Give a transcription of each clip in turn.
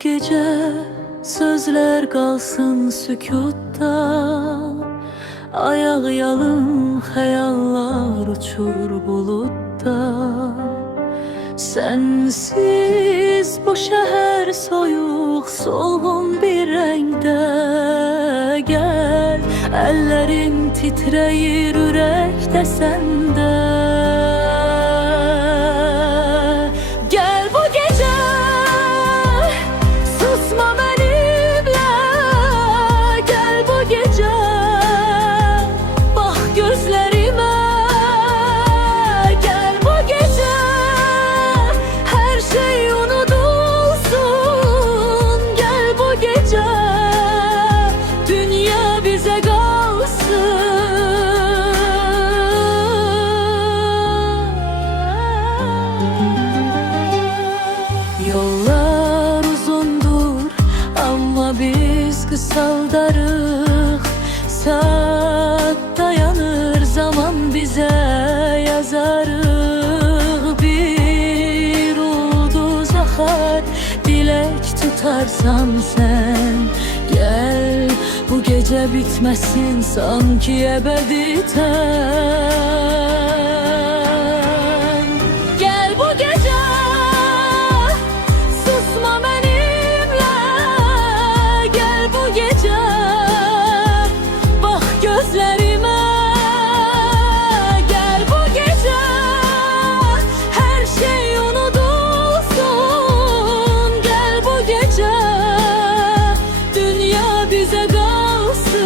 gece sözler kalsın sükutta, ayak yalın hayallar uçur bulutta. Sensiz bu şehir soyuq solğun bir renkte. Gel, ellerin titreyir ürəkdə səndə. Gel bu gece susma benimle. Gel bu gece bak gözlerime. Gel bu gece her şey unutulsun. Gel bu gece dünya bize Yollar uzundur ama biz kısaldarıq. Saat dayanır, zaman bize yazarıq. Bir ulduz axar, dilek tutarsan sen. Gel, bu gece bitmesin sanki ebediten. Gel bu gece susma benimle. Gel bu gece bak gözlerime. Gel bu gece her şey unutulsun. Gel bu gece dünya bize kalsın.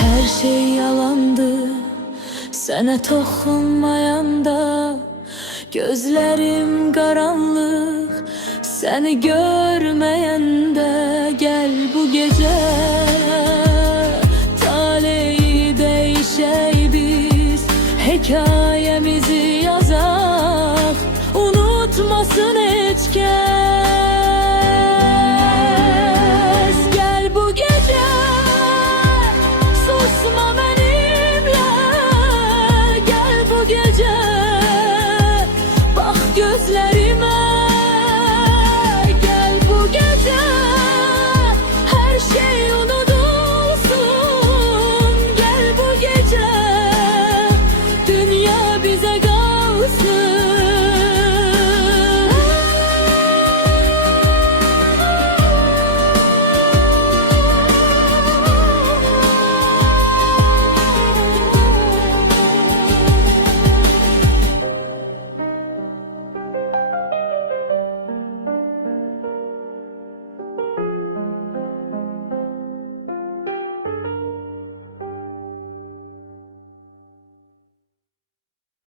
Her şey yalandı sənə toxunmayanda. Gözlerim karanlık seni görmeyende. Gel bu gece